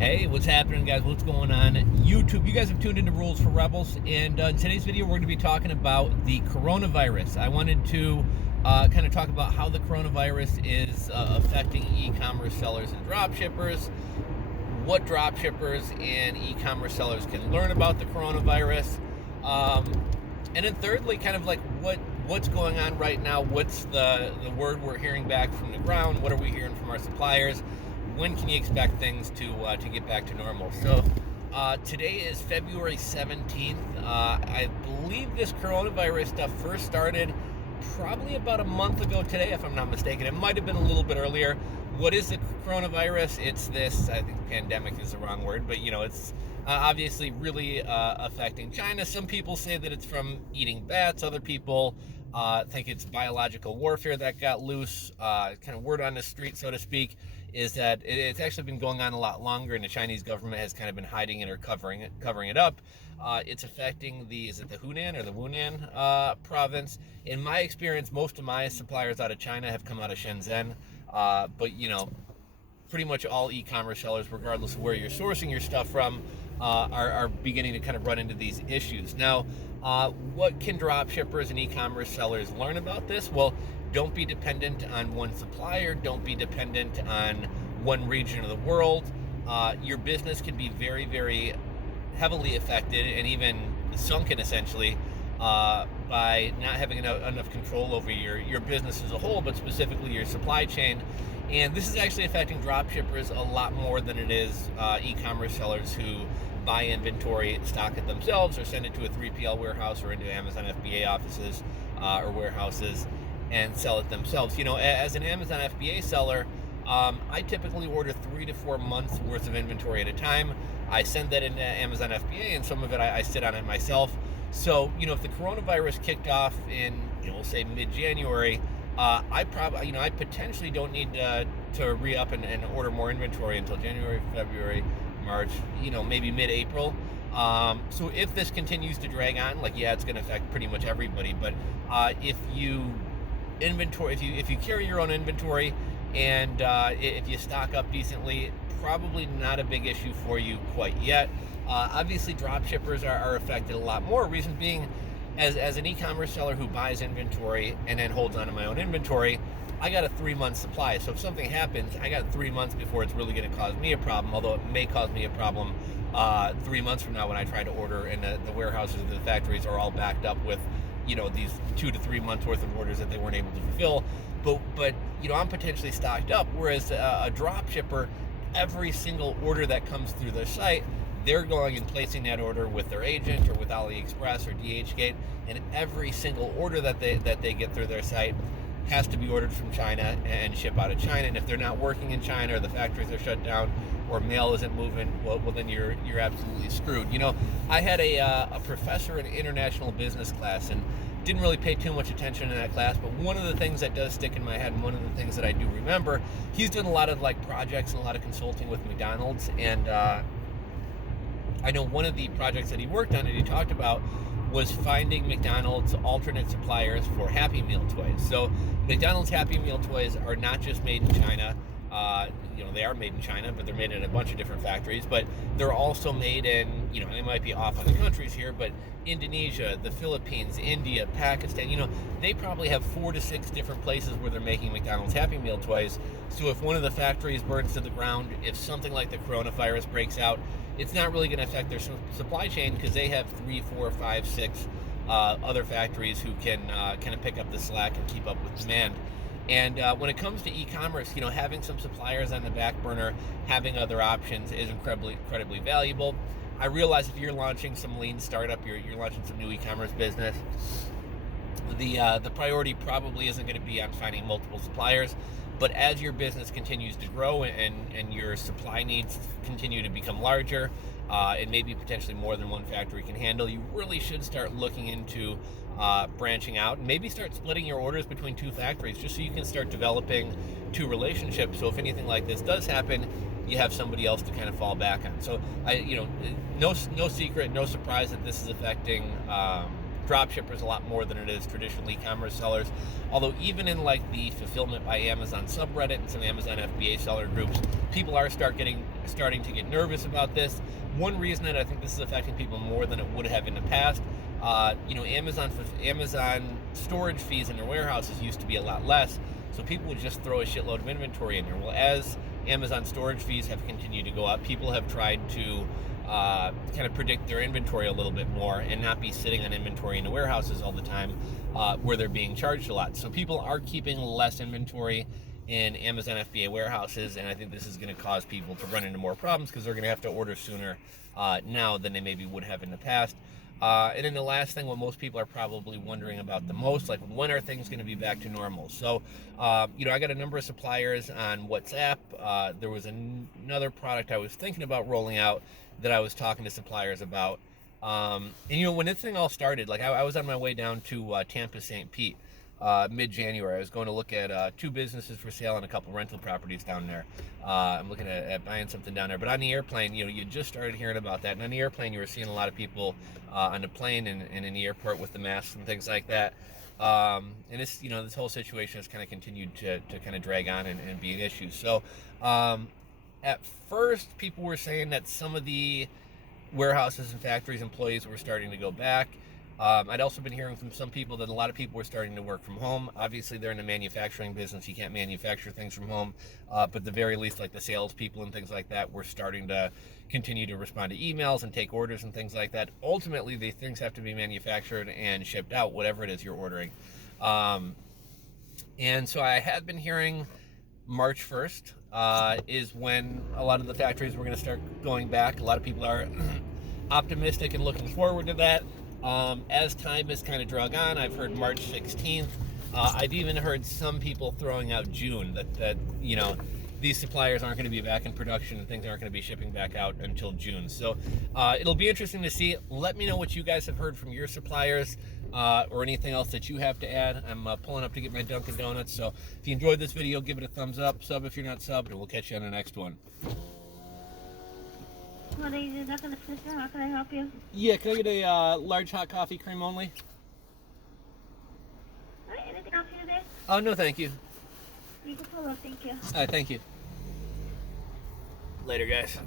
Hey, what's happening, guys? What's going on? YouTube, you guys have tuned into Rules for Rebels, and in today's video, we're going to be talking about the coronavirus. I wanted to kind of talk about how the coronavirus is affecting e-commerce sellers and dropshippers, what dropshippers and e-commerce sellers can learn about the coronavirus, and then thirdly, kind of like what's going on right now. What's the word we're hearing back from the ground? What are we hearing from our suppliers? When can you expect things to get back to normal? So today is February 17th. I believe this coronavirus stuff first started probably about a month ago today, if I'm not mistaken. It might have been a little bit earlier. What is the coronavirus? It's this, I think pandemic is the wrong word, but it's obviously really affecting China. Some people say that it's from eating bats. Other people think it's biological warfare that got loose. Kind of word on the street, so to speak, is that it's actually been going on a lot longer, and the Chinese government has kind of been hiding it or covering it up. It's affecting is it the Hunan or the Wunan province? In my experience, most of my suppliers out of China have come out of Shenzhen, but pretty much all e-commerce sellers, regardless of where you're sourcing your stuff from, are beginning to kind of run into these issues. Now, what can dropshippers and e-commerce sellers learn about this? Well, don't be dependent on one supplier. Don't be dependent on one region of the world. Your business can be very, very heavily affected and even sunken, essentially, by not having enough control over your business as a whole, but specifically your supply chain. And this is actually affecting dropshippers a lot more than it is e-commerce sellers who buy inventory, stock it themselves, or send it to a 3PL warehouse or into Amazon FBA offices or warehouses and sell it themselves. As an Amazon FBA seller, I typically order 3 to 4 months worth of inventory at a time. I send that into Amazon FBA, and some of it I sit on it myself. So, if the coronavirus kicked off in, we'll say mid-January, I potentially don't need to re-up and order more inventory until January, February, March, maybe mid-April. So if this continues to drag on, it's going to affect pretty much everybody. But if you carry your own inventory and if you stock up decently, probably not a big issue for you quite yet. Obviously, dropshippers are affected a lot more. Reason being, as an e-commerce seller who buys inventory and then holds on to my own inventory, I got a 3-month supply. So if something happens, I got 3 months before it's really going to cause me a problem, although it may cause me a problem 3 months from now when I try to order and the warehouses of the factories are all backed up with these 2 to 3 months worth of orders that they weren't able to fulfill. But I'm potentially stocked up, whereas a drop shipper, every single order that comes through their site, they're going and placing that order with their agent or with AliExpress or DHgate, and every single order that they get through their site has to be ordered from China and ship out of China. And if they're not working in China, or the factories are shut down, or mail isn't moving, well then you're absolutely screwed. I had a professor in international business class, and didn't really pay too much attention in that class, but one of the things that does stick in my head, and one of the things that I do remember, he's done a lot of projects and a lot of consulting with McDonald's, and I know one of the projects that he worked on and he talked about was finding McDonald's alternate suppliers for Happy Meal toys. So McDonald's Happy Meal toys are not just made in China. They are made in China, but they're made in a bunch of different factories. But they're also made in, they might be off on the countries here, but Indonesia, the Philippines, India, Pakistan, they probably have 4 to 6 different places where they're making McDonald's Happy Meal toys. So if one of the factories burns to the ground, if something like the coronavirus breaks out, it's not really going to affect their supply chain because they have 3, 4, 5, 6 other factories who can kind of pick up the slack and keep up with demand. And when it comes to e-commerce, having some suppliers on the back burner, having other options is incredibly valuable. I realize if you're launching some lean startup, you're launching some new e-commerce business, the priority probably isn't going to be on finding multiple suppliers. But as your business continues to grow and your supply needs continue to become larger, and maybe potentially more than one factory can handle, you really should start looking into branching out and maybe start splitting your orders between 2 factories just so you can start developing 2 relationships. So if anything like this does happen, you have somebody else to kind of fall back on. So no secret, no surprise that this is affecting dropshippers a lot more than it is traditional e-commerce sellers. Although even in like the Fulfillment by Amazon subreddit and some Amazon FBA seller groups, people are starting to get nervous about this. One reason that I think this is affecting people more than it would have in the past, Amazon storage fees in their warehouses used to be a lot less, so people would just throw a shitload of inventory in there. Well, as Amazon storage fees have continued to go up, people have tried to kind of predict their inventory a little bit more and not be sitting on inventory in the warehouses all the time where they're being charged a lot. So people are keeping less inventory in Amazon FBA warehouses, and I think this is going to cause people to run into more problems because they're going to have to order sooner now than they maybe would have in the past. And then the last thing, what most people are probably wondering about the most, like when are things going to be back to normal? So, I got a number of suppliers on WhatsApp. There was another product I was thinking about rolling out that I was talking to suppliers about. And when this thing all started, like I was on my way down to Tampa, St. Pete, mid-January. I was going to look at 2 businesses for sale and a couple rental properties down there. I'm looking at buying something down there. But on the airplane, you just started hearing about that. And on the airplane, you were seeing a lot of people on the plane and in the airport with the masks and things like that. And this, this whole situation has kind of continued to kind of drag on and be an issue. So at first, people were saying that some of the warehouses and factories employees were starting to go back. I'd also been hearing from some people that a lot of people were starting to work from home. Obviously, they're in the manufacturing business. You can't manufacture things from home. But at the very least, like the salespeople and things like that, were starting to continue to respond to emails and take orders and things like that. Ultimately, these things have to be manufactured and shipped out, whatever it is you're ordering. And so I have been hearing March 1st is when a lot of the factories were going to start going back. A lot of people are optimistic and looking forward to that. As time has kind of drug on, I've heard March 16th. I've even heard some people throwing out June, that these suppliers aren't going to be back in production and things aren't going to be shipping back out until June. So it'll be interesting to see. Let me know what you guys have heard from your suppliers or anything else that you have to add. I'm pulling up to get my Dunkin' Donuts. So if you enjoyed this video, give it a thumbs up, sub if you're not subbed, and we'll catch you on the next one. What are you not gonna sit down? How can I help you? Yeah, can I get a large hot coffee, cream only? All right, anything else for you there? Oh, no, thank you. You can pull up, thank you. All right, thank you. Later, guys.